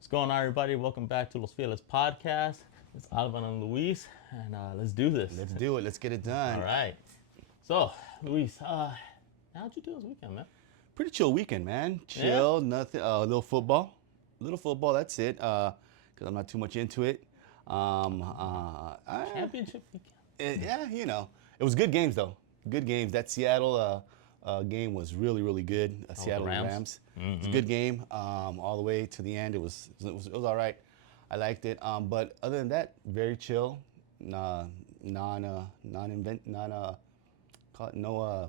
What's going on, everybody? Welcome back to Los Fieles podcast. It's Alvan and Luis, and let's do this. Let's do it. Let's get it All done. right. So, Luis, how'd you do this weekend, man? Pretty chill weekend, man. Yeah? Chill, nothing. A little football. Little football. That's it. Because I'm not too much into it. Championship weekend. Yeah, it was good games though. Good games. That Seattle game was really, really good. Seattle Rams? Rams. It's a good game. All the way to the end, it was all right. I liked it. But other than that, very chill. Call it no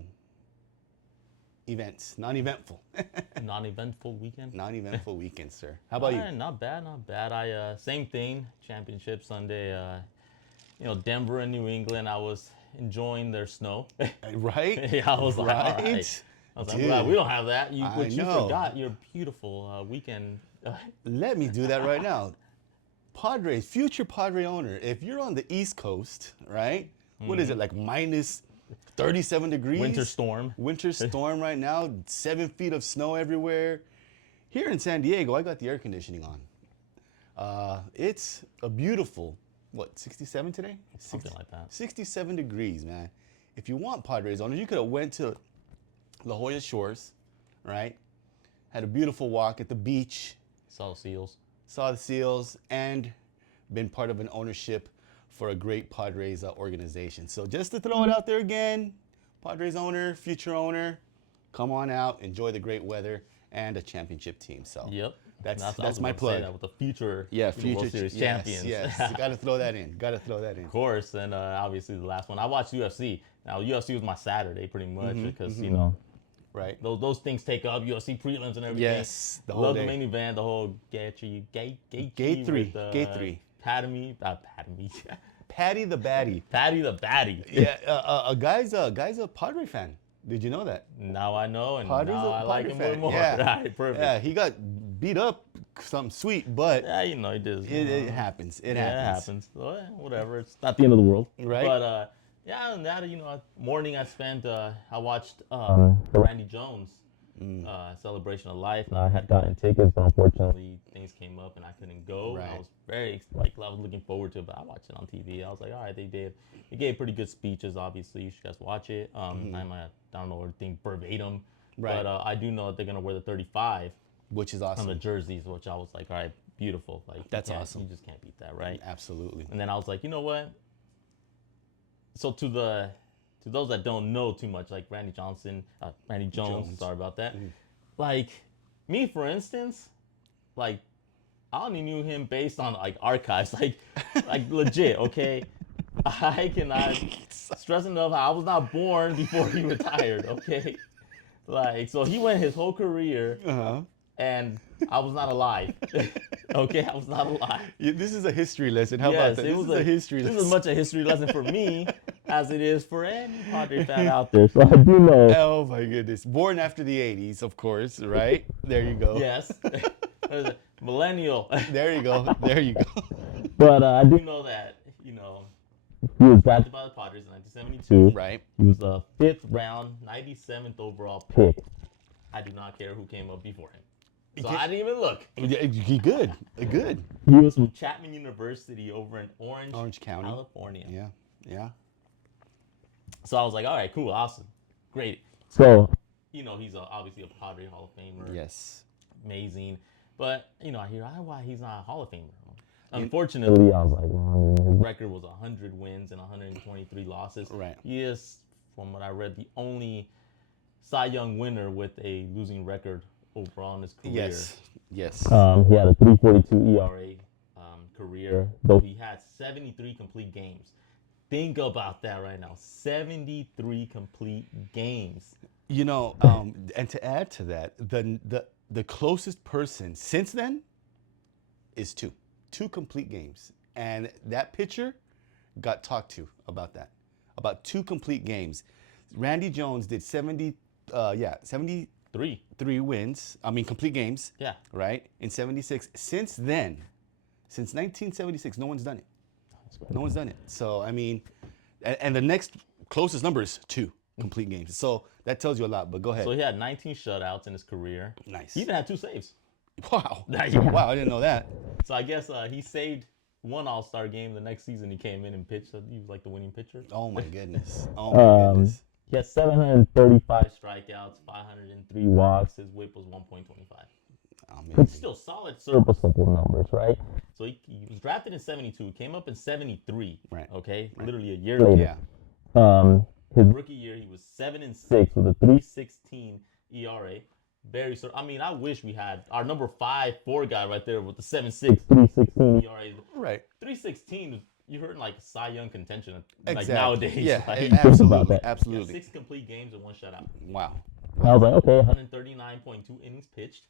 events. Non-eventful. Non-eventful weekend. Non-eventful weekend, sir. How about All you? right, not bad, not bad. Same thing. Championship Sunday. Denver and New England. I was enjoying their snow. Right? Yeah, I was like, all right. Right? I was like, Dude, well, we don't have that. You know. forgot your beautiful weekend. Let me do that right now. Padres, future Padre owner, if you're on the East Coast, right? What is it, like minus 37 degrees? Winter storm. Winter storm right now, 7 feet of snow everywhere. Here in San Diego, I got the air conditioning on. It's a beautiful, 67 today? Something like that. 67 degrees, man. If you want Padres owners, you could have went to La Jolla Shores, right? Had a beautiful walk at the beach, Saw seals. saw the seals, and been part of an ownership for a great Padres organization. So just to throw it out there again, Padres owner, future owner, come on out, enjoy the great weather and a championship team. So Yep. that's what I was my about to say, plug. that with the future, Future World Series yes, champions. Yes, you got to throw that in. Got to throw that in. Of course, and obviously the last one. I watched UFC. Now UFC was my Saturday pretty much because Right. those things take up UFC prelims and everything. Yes, the whole Love day. the main event, the whole gate three. Gate three. Patty, Patty the Batty. Patty the Batty. Yeah, a guy's a Padre fan. Did you know that? Now I know, and Padre's now a I like Padre him fan. more. Yeah. Right, perfect. Yeah, he got beat up, something sweet, but Yeah, it does. it happens. It Yeah, it happens. happens. So, whatever. It's not the end of the world. Right. But yeah, and that morning I spent. I watched the Randy Jones celebration of life. And I had gotten tickets, but unfortunately things came up and I couldn't go. And I Right. was I was looking forward to it, but I watched it on TV. I was like, all right, they gave pretty good speeches. Obviously, you should guys watch it. I don't know everything verbatim, Right. but I do know that they're gonna wear the 35 Which is on the awesome. jerseys, which I was like, all right, beautiful. Like That's you awesome. You just can't beat that, right? Absolutely. And then I was like, you know what? So to those that don't know too much, like Randy Jones, sorry about that. Like me, for instance, like I only knew him based on like archives, like legit. Okay, I cannot stress enough how I was not born before he retired. Okay, like so he went his whole career Uh-huh. and I was not alive. Okay, I was not alive. This is a history lesson. How Yes, about that? it This was is a history This lesson. is as much a history lesson for me as it is for any Padre fan out there. So I do know. Oh my goodness. Born after the 80s, of course, right? There you go. Yes, millennial. There you go. There you go. But I do know that he was drafted by the Padres in 1972. Right. He was a fifth round, 97th overall pick. I do not care who came up before him. So I didn't even look. He good. Good. He was from Chapman University over in Orange County. California. Yeah. Yeah. So I was like, all right, cool, awesome, great. So, he's obviously a Padre Hall of Famer. Yes. Amazing. But, I hear why he's not a Hall of Famer. Unfortunately, I was like, well, his record was 100 wins and 123 losses. Right. He is, from what I read, the only Cy Young winner with a losing record overall in his career. Yes. Yes. He had a 3.42 ERA career, though he had 73 complete games. Think about that right now. 73 complete games. And to add to that, the closest person since then is two complete games, and that pitcher got talked to about two complete games. Randy Jones did 73 wins. I mean complete games. Yeah. Right in 76. Since then, since 1976, no one's done it. No one's done it. So I mean, and the next closest number is 2 complete games. So that tells you a lot. But go ahead. So he had 19 shutouts in his career. Nice. He even had 2 saves. Wow. Yeah. Wow, I didn't know that. So I guess he saved one All-Star game. The next season he came in and pitched. So he was like the winning pitcher. Oh my goodness. Oh my Um, goodness. he has 735 strikeouts, 503 walks. His WHIP was 1.25. It's Amazing. still solid serviceable numbers, right? So he was drafted in 72, came up in 73. Right. Okay, Right. literally a year later. Yeah. His rookie year, he was 7-6 with a 3.16 ERA. Very sort. I mean, I wish we had our number 5-4 guy right there with the 7.6, 3.16 ERA. Right. 3.16. You heard like Cy Young contention like Exactly. nowadays. Yeah, Like, absolutely. he had Absolutely. 6 complete games and 1 shutout. Wow. I was like, okay, 139.2 innings pitched,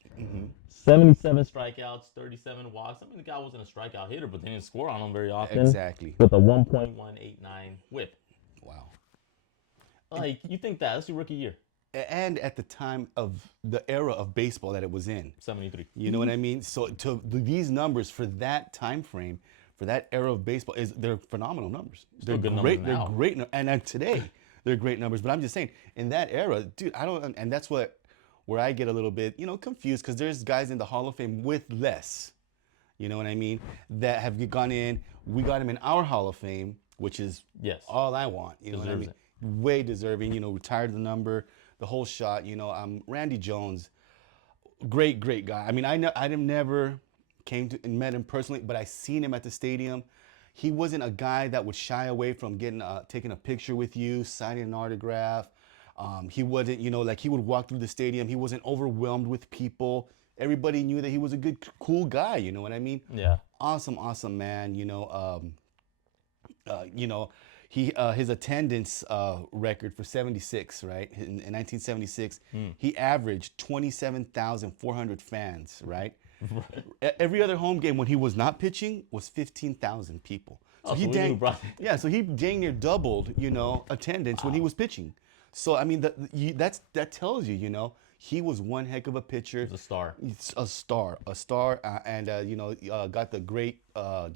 77 strikeouts, 37 walks. I mean, the guy wasn't a strikeout hitter, but they didn't score on him very often. Exactly. With a 1.189 WHIP. Wow. Like, you think that's your rookie year? And at the time of the era of baseball that it was in, 73. you know what I mean? So these numbers for that time frame, for that era of baseball, they're phenomenal numbers. They're good great. numbers now. They're great, and today they're great numbers. But I'm just saying, in that era, dude, I don't, and that's where I get a little bit, confused because there's guys in the Hall of Fame with less, you know what I mean, that have gone in. We got him in our Hall of Fame, which is Yes. all I want. You know what I Deserves mean? Way deserving. Retired the number, the whole shot. Randy Jones, great guy. I mean, I never came to and met him personally, but I seen him at the stadium. He wasn't a guy that would shy away from taking a picture with you, signing an autograph. He wasn't, like he would walk through the stadium. He wasn't overwhelmed with people. Everybody knew that he was a good, cool guy. You know what I mean? Yeah. Awesome man. He his attendance record for 76, right? In 1976, he averaged 27,400 fans, right? Every other home game when he was not pitching was 15,000 people. So so he dang near doubled, attendance when he was pitching. So I mean that tells you, he was one heck of a pitcher. He's a star. It's a star, and got the great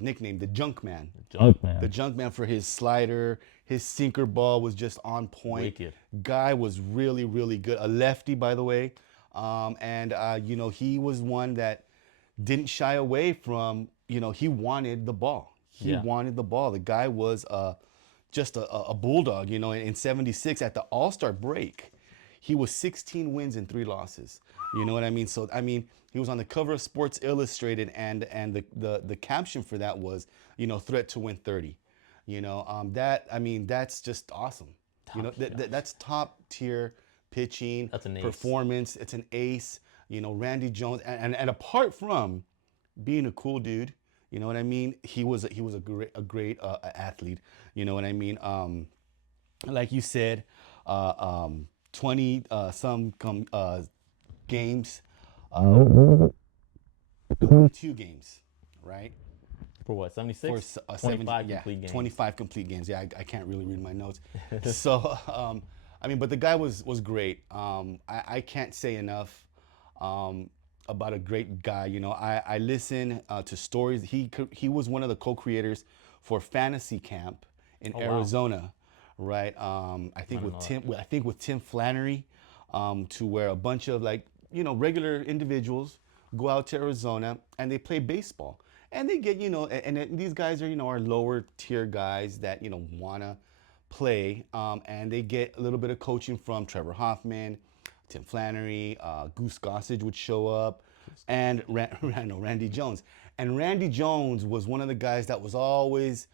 nickname, the Junk Man. Junk man. The Junk Man for his slider, his sinker ball was just on point. Wicked. Guy was really good. A lefty, by the way, he was one that didn't shy away from. He wanted the ball. He wanted the ball. The guy was just a bulldog. In '76 at the All-Star break, he was 16 wins and 3 losses. You know what I mean? So I mean, he was on the cover of Sports Illustrated, and the caption for that was, threat to win 30. That's just awesome. That's top tier pitching. That's an ace. Performance. It's an ace. Randy Jones, and apart from being a cool dude, you know what I mean? He was a great athlete. You know what I mean? Like you said, 20 games, 22 games, right? For what, 76? For 25 complete games. 25 complete games. Yeah, I can't really read my notes. So, but the guy was great. I can't say enough about a great guy. I listen to stories. He was one of the co-creators for Fantasy Camp in Arizona, right? I think with Tim Flannery, to where a bunch of regular individuals go out to Arizona and they play baseball. And they get, and these guys are lower tier guys that, wanna play. And they get a little bit of coaching from Trevor Hoffman, Tim Flannery, Goose Gossage would show up, and Randy Jones. And Randy Jones was one of the guys that was always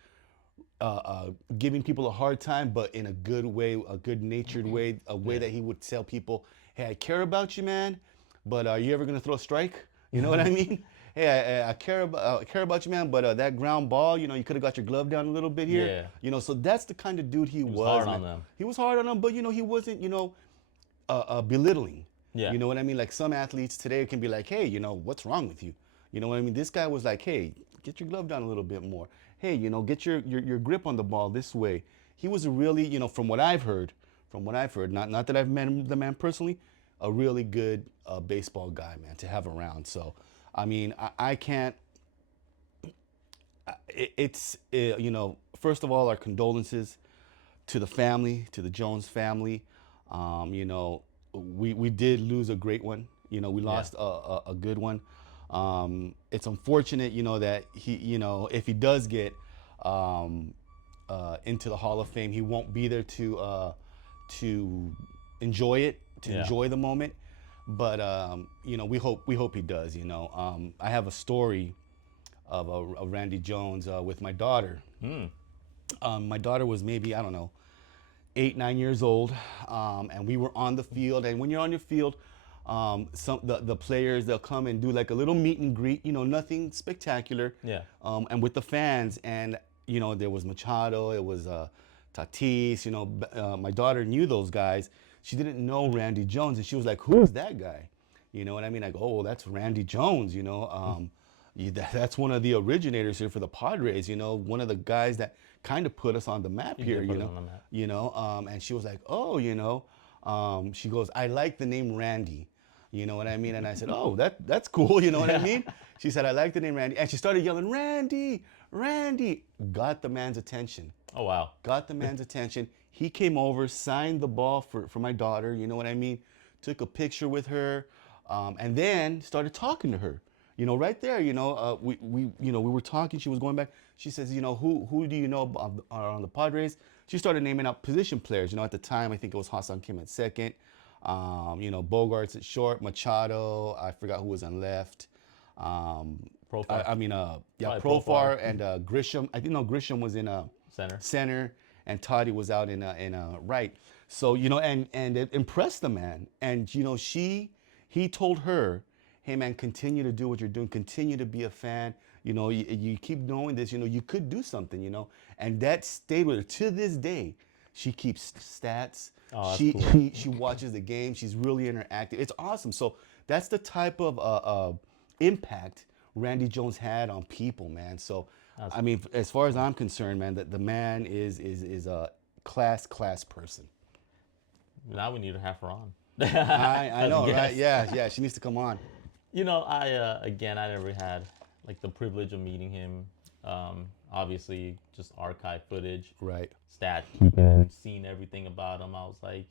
giving people a hard time, but in a good way, a good-natured way, a way that he would tell people, hey, I care about you, man, but are you ever gonna throw a strike? You know what I mean? Hey, I care about you, man, but that ground ball, you could have got your glove down a little bit here. Yeah. So that's the kind of dude he was. Hard on them. He was hard on them, but he wasn't, belittling. Yeah. You know what I mean? Like some athletes today can be like, hey, what's wrong with you? You know what I mean? This guy was like, hey, get your glove down a little bit more. Hey, get your grip on the ball this way. He was a really, from what I've heard, not that I've met the man personally, a really good baseball guy, man, to have around. So, I mean, I can't. First of all, our condolences to the family, to the Jones family. We did lose a great one. We lost a good one. It's unfortunate, that he, if he does get um, into the Hall of Fame, he won't be there to enjoy it, to Yeah. enjoy the moment. But we hope he does. I have a story of a Randy Jones with my daughter. Hmm. My daughter was maybe, I don't know, 8, 9 years old, and we were on the field. And when you're on your field, some the players, they'll come and do like a little meet and greet. Nothing spectacular. Yeah. And with the fans, and there was Machado, it was Tatis. My daughter knew those guys. She didn't know Randy Jones, and she was like, "Who's that guy?" You know what I mean? Like, oh, well, that's Randy Jones. That's one of the originators here for the Padres. One of the guys that kind of put us on the map He here. did put it on the map. And she was like, oh, she goes, I like the name Randy. You know what I mean? And I said, oh, that's cool. You know what I mean? She said, I like the name Randy, and she started yelling, Randy, Randy. Got the man's attention. Oh wow. Got the man's attention. He came over, signed the ball for my daughter. You know what I mean? Took a picture with her, and then started talking to her. Right there. We were talking. She was going back. She says, who do you know on the Padres? She started naming out position players. At the time, I think it was Hassan Kim at second. Bogarts at short. Machado. I forgot who was on left. Profar. Yeah, Probably Profar and Grisham. I think no, Grisham was in Center. and Toddy was out in right. So and it impressed the man. And he told her, hey man, continue to do what you're doing. Continue to be a fan. You keep knowing this. You could do something. And that stayed with her to this day. She keeps stats. Oh, that's she, cool. she watches the game. She's really interactive. It's awesome. So that's the type of impact Randy Jones had on people, man. So as far as I'm concerned, man, that the man is a class person. Now we need to have her on. I know, right? Yeah. She needs to come on. I never had like the privilege of meeting him. Obviously, just archive footage, Right. stat keeping, seeing everything about him. I was like,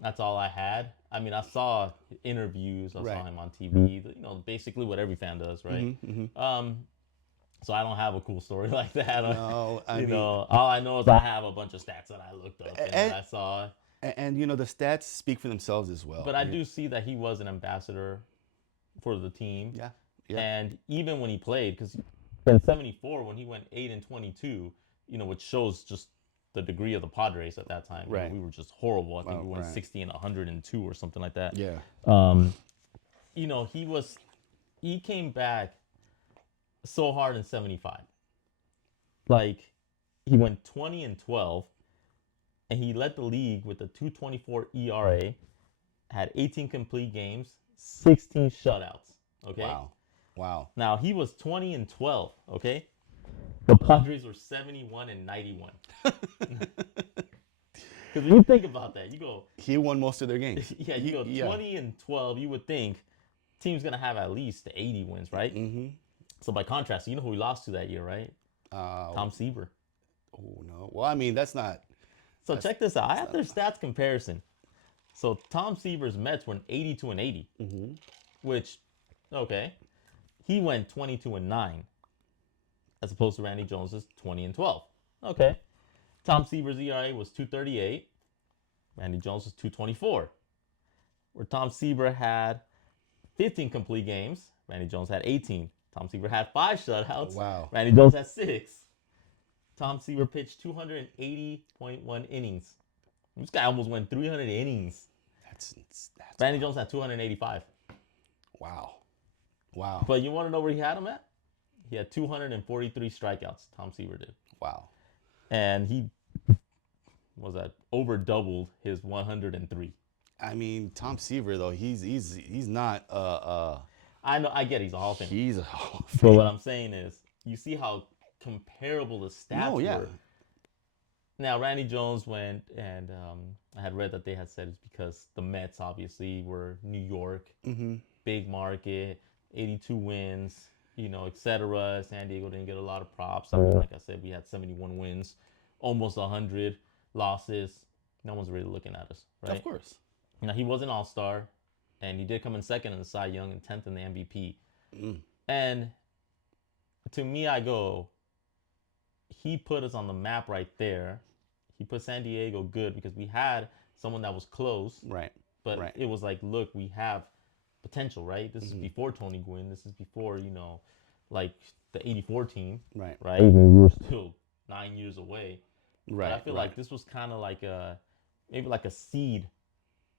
that's all I had. I mean, I saw interviews, I Right. saw him on TV. Basically what every fan does, right? So I don't have a cool story like that. No, I mean, all I know is I have a bunch of stats that I looked up and and- that I saw. and the stats speak for themselves as well. But I do see that he was an ambassador for the team. Yeah. And even when he played, because in '74 when he went 8-22, which shows just the degree of the Padres at that time. Right. We were just horrible. I think we went right. 60-102 or something like that. Yeah. He came back so hard in '75. Like he went 20-12, and he led the league with a 2.24 ERA, had 18 complete games, 16 shutouts. Okay. Wow. Now he was 20-12. Okay. The Padres were 71-91. Because when you think about that, you go. He won most of their games. Yeah, you go 20-12. You would think team's gonna have at least 80 wins, right? Mm-hmm. So by contrast, you know who we lost to that year, right? Tom Seaver. Oh no. Well, I mean that's not. So check this out. I have their stats comparison. So Tom Seaver's Mets went 82-80, which, okay, he went 22-9, as opposed to Randy Jones's 20-12. Okay, Tom Seaver's ERA was 2.38. Randy Jones was 2.24. Where Tom Seaver had 15 complete games, Randy Jones had 18. Tom Seaver had 5 shutouts. Wow. Randy Jones had 6. Tom Seaver pitched 280.1 innings. This guy almost went 300 innings. That's Randy Jones had 285. Wow. But you want to know where he had him at? He had 243 strikeouts. Tom Seaver did. Wow. And he over doubled his 103. I mean, Tom Seaver though, he's not I know, I get he's a Hall of Famer. he's a Hall of But Famer. what I'm saying is, you see how comparable the stats were. Now, Randy Jones went, and I had read that they had said it's because the Mets obviously were New York, big market, 82 wins, etc. San Diego didn't get a lot of props. I mean, like I said, we had 71 wins, almost 100 losses. No one's really looking at us, right? Of course. Now, he was an all-star, and he did come in second in the Cy Young and 10th in the MVP. And to me, I go, he put us on the map right there. He put San Diego good because we had someone that was close, Right. but Right. it was like, look, we have potential, right? This is before Tony Gwynn. This is before, like the 84 team, Right. right? And we were still 9 years away. But I Right. feel Right. like this was kind of like maybe like a seed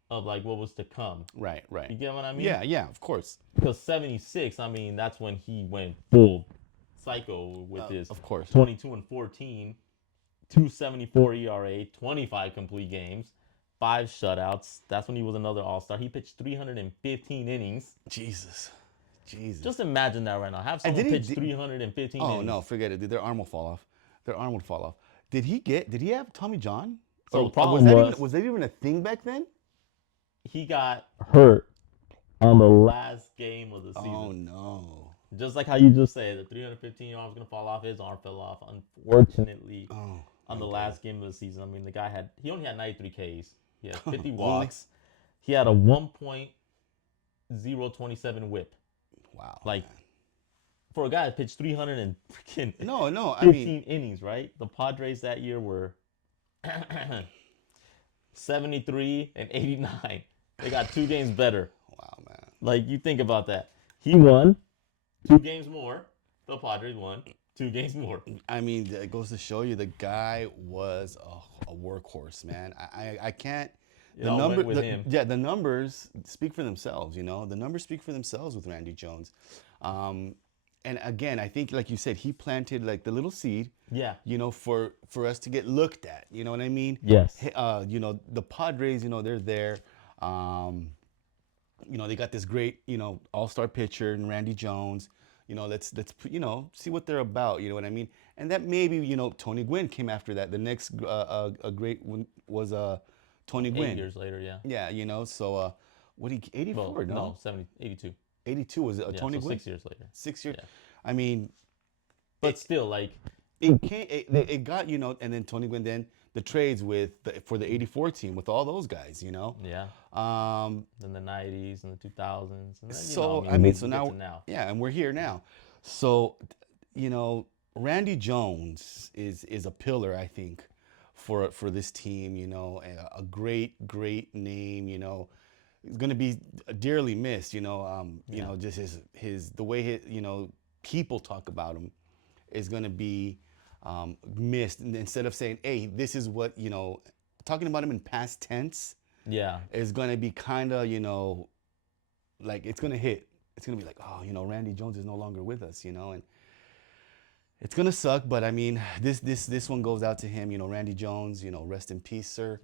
of like what was to come. Right. Right. You get what I mean? Yeah. Yeah. Of course. Because 76, I mean, that's when he went full psycho with his Of course. 22 and 14, 274 ERA, 25 complete games, 5 shutouts. That's when he was another All Star. He pitched 315 innings. Jesus. Jesus. Just imagine that right now. Have And someone pitch did 315 oh innings. no, forget it, dude. Their arm will fall off. Their arm would fall off. Did he have Tommy John? So Or the problem was that even a thing back then? he got hurt on the last game of the season. Oh no. Just like how you just say, the 315 arm was going to fall off. His arm fell off, unfortunately, Oh. on the last game of the season. I mean, the guy he only had 93 Ks. He had 50 Only? walks. He had a 1.027 whip. Wow. Like, man. for a guy that pitched 315 No, I mean innings, right? The Padres that year were 73 and 89. They got 2 games better. wow, man. Like, you think about that. He won 2 games more. The Padres won 2 games more. I mean, it goes to show you the guy was a workhorse, man. I can't. It all went with him. Yeah, the numbers speak for themselves. The numbers speak for themselves with Randy Jones. And again, I think, like you said, he planted like the little seed. Yeah. For us to get looked at. You know what I mean? Yes. The Padres. They're there. They got this great, all-star pitcher in Randy Jones. Let's see what they're about. You know what I mean? And that maybe, Tony Gwynn came after that. The next a great one was Tony Gwynn. 8 years later, yeah. Yeah, so what 84? Well, no, 82. 82 was Tony so Gwynn. 6 years later. 6 years. Yeah. I mean, But still, like, it got, and then Tony Gwynn then the trades for the 84 team with all those guys, yeah. In the 90s and the 2000s. And then, So we'll now, get to now. yeah, and we're here now. So, Randy Jones is a pillar, I think, for this team. A great name. He's gonna be dearly missed. Just his the way people talk about him is gonna be missed. And instead of saying, "Hey, this is what," talking about him in past tense. Yeah. Is gonna be kind of like it's gonna hit. It's gonna be like, oh, Randy Jones is no longer with us, and it's gonna suck. But I mean, this one goes out to him, Randy Jones. Rest in peace, sir.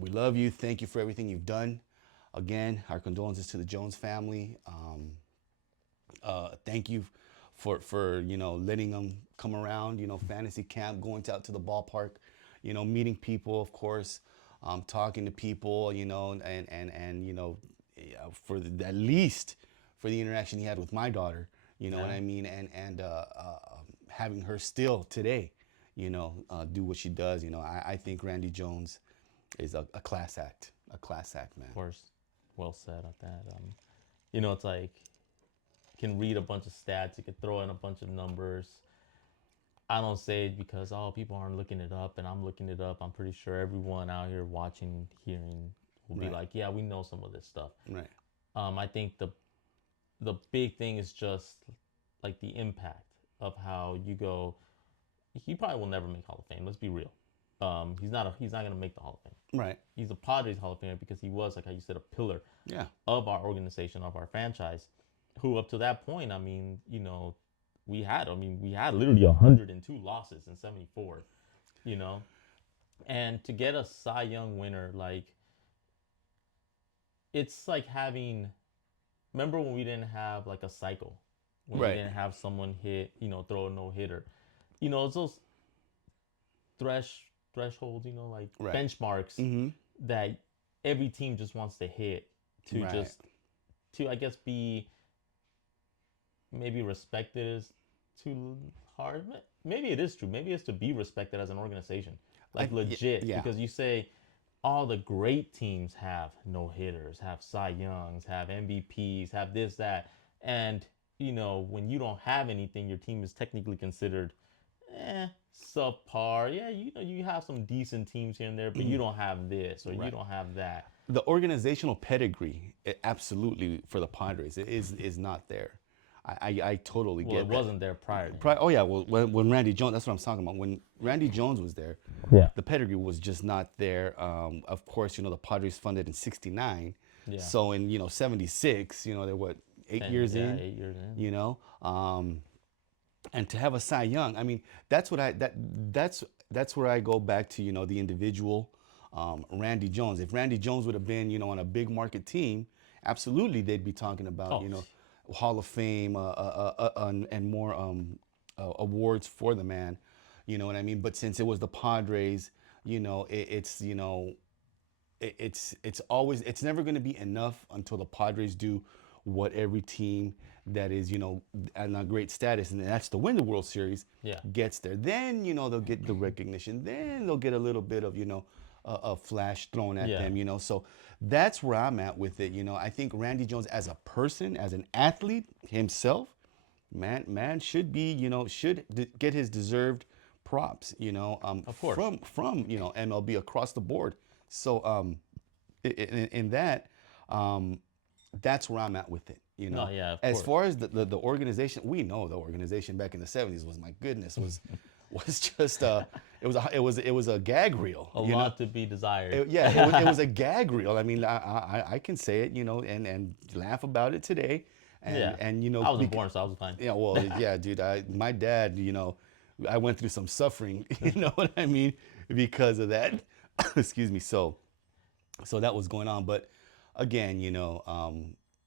We love you. Thank you for everything you've done. Again, our condolences to the Jones family. Thank you for letting them come around. Fantasy camp, going out to the ballpark, meeting people, of course. Talking to people, for at least for the interaction he had with my daughter, what I mean, and having her still today, do what she does. I think Randy Jones is a class act, man. Of course. Well said on that. It's like, you can read a bunch of stats, you can throw in a bunch of numbers. I don't say it because people aren't looking it up, and I'm looking it up. I'm pretty sure everyone out here watching, hearing will be like, yeah, we know some of this stuff. Right. I think the big thing is just like the impact of how you go. He probably will never make Hall of Fame. Let's be real. He's not gonna make the Hall of Fame. Right. He's a Padres Hall of Famer because he was, like how you said, a pillar of our organization, of our franchise. Who up to that point, I mean, we had literally 102 losses in 74, and to get a Cy Young winner, like, it's like remember when we didn't have like a cycle, when we didn't have someone hit, throw a no-hitter, it's those thresholds, like benchmarks that every team just wants to hit to I guess be maybe respected is too hard. Maybe it is true. Maybe it's to be respected as an organization, like legit. Because you say all the great teams have no hitters, have Cy Youngs, have MVPs, have this, that, And when you don't have anything, your team is technically considered subpar. Yeah, you have some decent teams here and there, but you don't have this or you Right. don't have that. The organizational pedigree, absolutely for the Padres, is not there. I totally Well, it get that. wasn't there prior to him. Oh yeah, well when Randy Jones, that's what I'm talking about. When Randy Jones was there, Yeah. the pedigree was just not there. Of course, the Padres funded in '69, Yeah. so in '76, they're what 8 years yeah, in, 8 years in. you know, and to have a Cy Young, I mean, that's where I go back to the individual, Randy Jones. If Randy Jones would have been on a big market team, absolutely they'd be talking about Oh, Hall of Fame and more awards for the man. You know what I mean? But since it was the Padres, it's always, it's never going to be enough until the Padres do what every team that is in a great status, and that's to win the World Series, Yeah. gets there. Then they'll get the recognition. Then they'll get a little bit of a flash thrown at Yeah. them. So that's where I'm at with it. I think Randy Jones as a person, as an athlete himself, man should be get his deserved props. Of course. From MLB across the board. So in that, that's where I'm at with it. No, yeah, of as course. far as the organization, we know the organization back in the '70s was, my goodness, was just it was a gag reel. A lot to be desired. It was a gag reel. I mean, I can say it, and laugh about it today. And, Yeah. and I wasn't born, so I was fine. Yeah, well, yeah, dude. My dad, I went through some suffering. You know what I mean? Because of that. Excuse me. So that was going on. But again,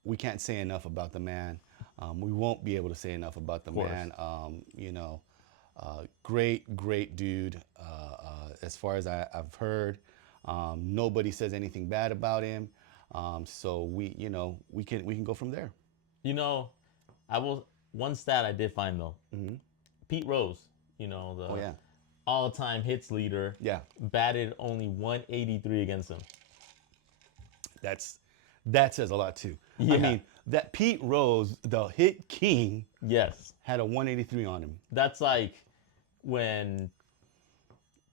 we can't say enough about the man. We won't be able to say enough about the man. Great dude. As far as I've heard, nobody says anything bad about him. So we can go from there. One stat I did find though. Pete Rose, the Oh yeah. all-time hits leader, Yeah. batted only 183 against him. That says a lot too. Yeah. I mean, that Pete Rose, the hit king, Yes. had a 183 on him. That's like when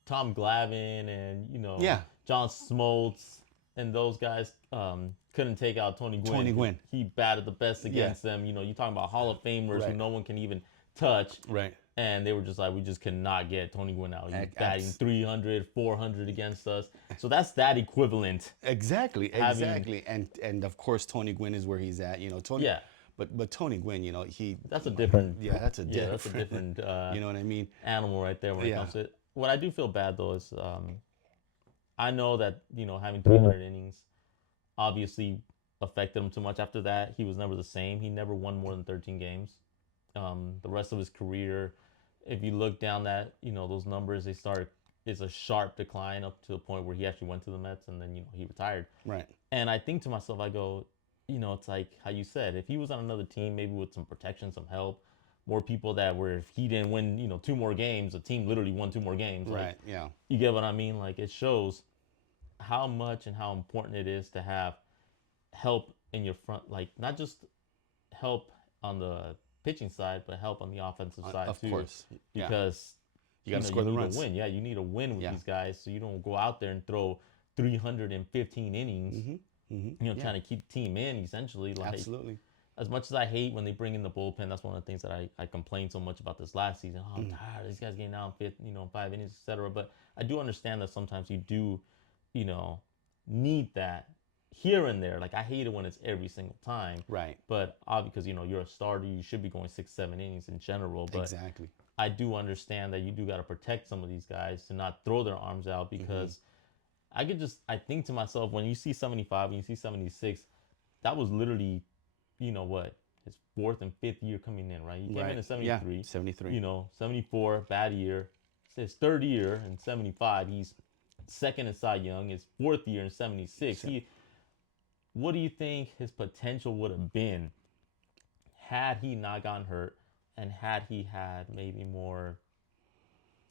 Tom Glavine and Yeah. John Smoltz and those guys couldn't take out Tony Gwynn. Tony Gwynn. He batted the best against them. You're talking about Hall of Famers who Right. no one can even touch. Right. And they were just like, we just cannot get Tony Gwynn out. He's batting 300, 400 against us. So that's that equivalent. Exactly. And of course Tony Gwynn is where he's at. Tony. Yeah. But Tony Gwynn, he. That's a different. Yeah, that's a different. That's a different. You know what I mean? Animal right there when it comes to it. What I do feel bad though is, I know that having 300 innings, obviously affected him too much. After that, he was never the same. He never won more than 13 games. The rest of his career, if you look down that, those numbers, it's a sharp decline up to the point where he actually went to the Mets and then, he retired. Right. And I think to myself, I go, it's like how you said, if he was on another team, maybe with some protection, some help, more people that were, if he didn't win, 2 more games, the team literally won 2 more games. Right. Like, Yeah. you get what I mean? Like, it shows how much and how important it is to have help in your front, like not just help on the pitching side, but help on the offensive side of too. Of course. Yeah. Because you got to score the need runs. a win. Yeah, you need a win with these guys, so you don't go out there and throw 315 innings. Trying to keep the team in essentially. Like, absolutely. As much as I hate when they bring in the bullpen, that's one of the things that I complained so much about this last season. Oh, I'm tired. These guys getting out in 5 innings, etc. But I do understand that sometimes you do, need that here and there. Like, I hate it when it's every single time. Right. But because you're a starter, you should be going 6-7 innings in general. But exactly. I do understand that you do got to protect some of these guys to not throw their arms out, because I think to myself, when you see 75, when you see 76, that was literally, his 4th and 5th year coming in, right? He came in 73. Yeah, 73. 74, bad year. It's his 3rd year in 75. He's 2nd in Cy Young. His 4th year in 76. What do you think his potential would have been had he not gotten hurt and had he had maybe more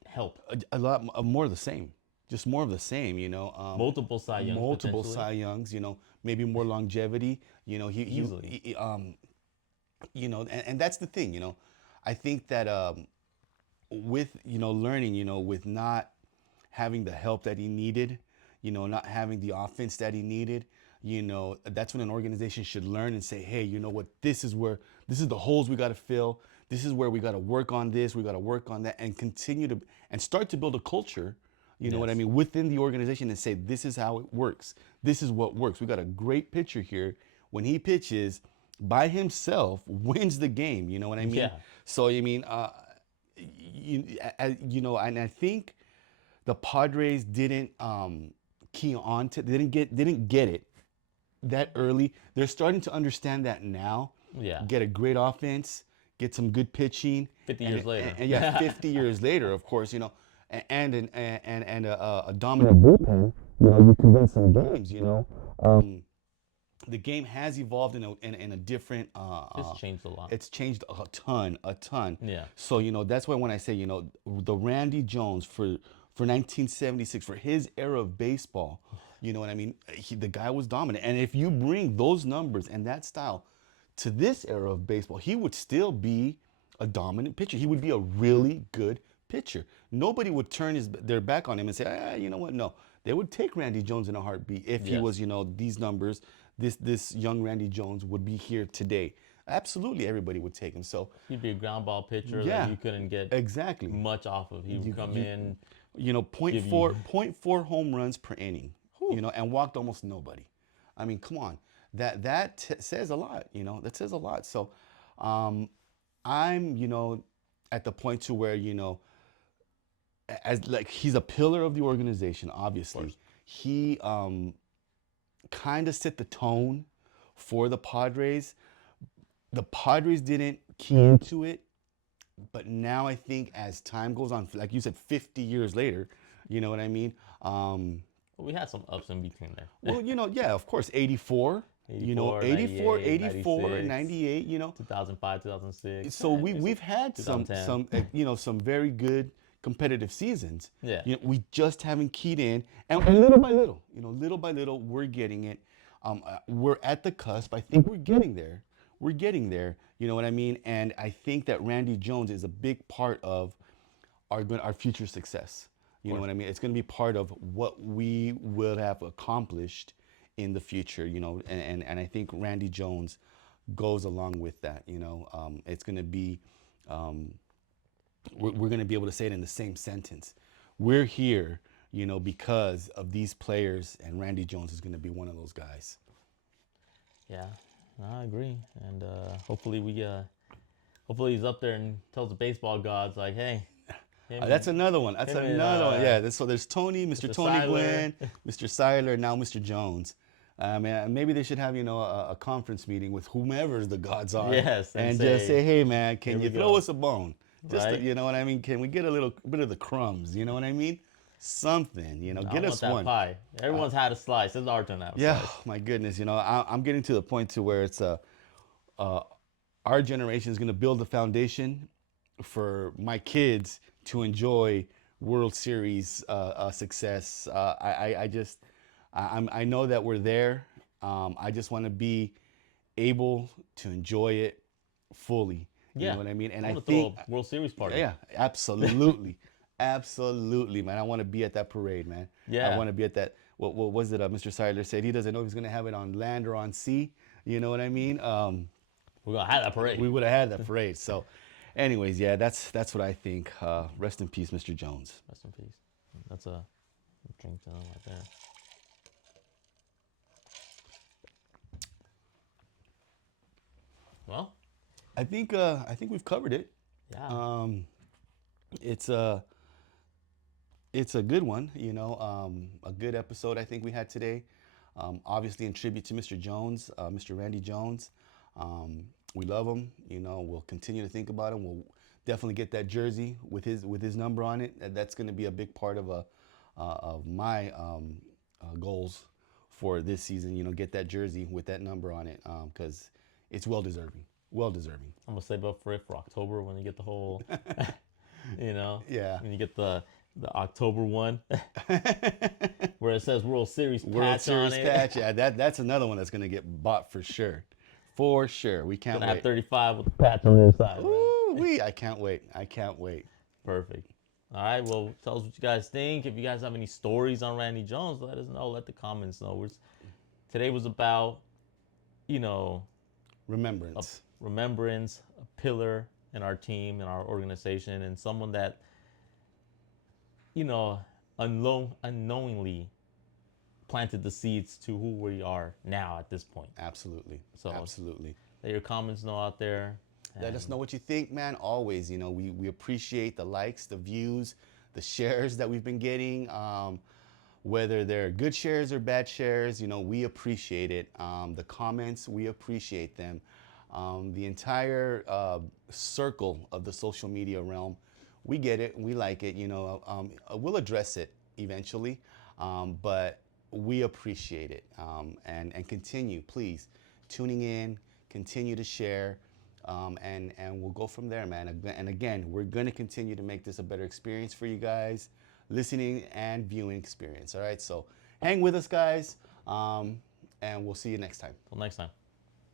help? A lot more of the same. Just more of the same, multiple Cy Youngs. Multiple Cy Youngs, maybe more longevity. He Easily. And that's the thing. I think that with learning, with not having the help that he needed, not having the offense that he needed, that's when an organization should learn and say, hey, you know what, this is the holes we got to fill. This is where we got to work on this, we got to work on that, and continue to and start to build a culture, you know what I Yes. mean, within the organization, and say, this is how it works. This is what works. We got a great pitcher here. When he pitches by himself, wins the game. You know what I mean? Yeah. So and I think the Padres didn't key on to, didn't get it that early. They're starting to understand that now. Yeah. Get a great offense, get some good pitching. 50 years later. And yeah, 50 years later, of course, and a dominant bullpen. You can win some games. The game has evolved in a different. It's changed a lot. It's changed a ton. Yeah. So that's why when I say the Randy Jones for 1976, for his era of baseball, you know what I mean. The guy was dominant, and if you bring those numbers and that style to this era of baseball, he would still be a dominant pitcher. He would be a really good pitcher. Nobody would turn their back on him and say, you know what? No, they would take Randy Jones in a heartbeat if he Yes. was, these numbers. This young Randy Jones would be here today. Absolutely, everybody would take him. So He'd be a ground ball pitcher yeah, that you couldn't get exactly much off of. He would come in. point give four you- point four home runs per inning. And walked almost nobody. I mean, come on, that says a lot. That says a lot. So, I'm at the point to where as like he's a pillar of the organization. Obviously, he kind of set the tone for the Padres. The Padres didn't key into it, but now I think as time goes on, like you said, 50 years later, you know what I mean? We had some ups in between there. Well, yeah, of course, 84, 84, 84, 98, 98, 2005, 2006. So we've had 2010. some very good competitive seasons. Yeah. We just haven't keyed in, and little by little, we're getting it. We're at the cusp. I think we're getting there. We're getting there. You know what I mean? And I think that Randy Jones is a big part of our future success. You know what I mean? It's going to be part of what we will have accomplished in the future. And I think Randy Jones goes along with that. It's going to be. We're going to be able to say it in the same sentence. We're here, because of these players, and Randy Jones is going to be one of those guys. Yeah, I agree. And hopefully hopefully he's up there and tells the baseball gods like, hey. That's another one. That's another one. Yeah. So there's Tony, Mr. Tony Siler. Gwynn, Mr. Siler, now Mr. Jones. Maybe they should have a conference meeting with whomever the gods are. Yes, and and just say, hey man, can you we throw go. us a bone? Just Right. you know what I mean? Can we get a little bit of the crumbs? You know what I mean? Something. Get I us want that one. pie. Everyone's had a slice. It's our turn now. Yeah, my goodness. I'm getting to the point to where it's our generation is going to build the foundation for my kids to enjoy World Series success. I know that we're there. I just want to be able to enjoy it fully. You know what I mean? And I want to think throw a World Series party. yeah, absolutely. Absolutely, man. I want to be at that parade, man. Yeah. I want to be at that. What was it? Mr. Seiler said he doesn't know if he's going to have it on land or on sea. You know what I mean? We're gonna have that parade. We would have had that parade. So, anyways, yeah, that's what I think. Rest in peace, Mr. Jones. Rest in peace. That's a drink to them right there. Well, I think we've covered it. yeah. It's a good one, a good episode I think we had today. Obviously in tribute to Mr. Jones, Mr. Randy Jones. We love him. We'll continue to think about him. We'll definitely get that jersey with his number on it. That's going to be a big part of my goals for this season. Get that jersey with that number on it because it's well deserving. Well deserving. I'm gonna save up for it for October when you get the whole, Yeah. when you get the October one, where it says World Series patch World Series on it. patch. Yeah, that's another one that's gonna get bought for sure. For sure. We can't Gonna have wait. 35 with the patch on the side, right? Ooh, I can't wait. I can't wait. Perfect. All right. Well, tell us what you guys think. If you guys have any stories on Randy Jones, let us know. Let the comments know. Today was about, you know, a Remembrance. remembrance, a pillar in our team, in our organization, and someone that, you know, unknowingly planted the seeds to who we are now at this point. Absolutely. So Absolutely. let your comments know out there. Let us And know what you think, man. Always, we appreciate the likes, the views, the shares that we've been getting. Whether they're good shares or bad shares, we appreciate it. The comments, we appreciate them. The entire circle of the social media realm, we get it. We like it. We'll address it eventually, but we appreciate it. And continue, please, tuning in, continue to share. And we'll go from there, man. And again, we're going to continue to make this a better experience for you guys, listening and viewing experience. All right, so hang with us, guys, and we'll see you next time. until next time.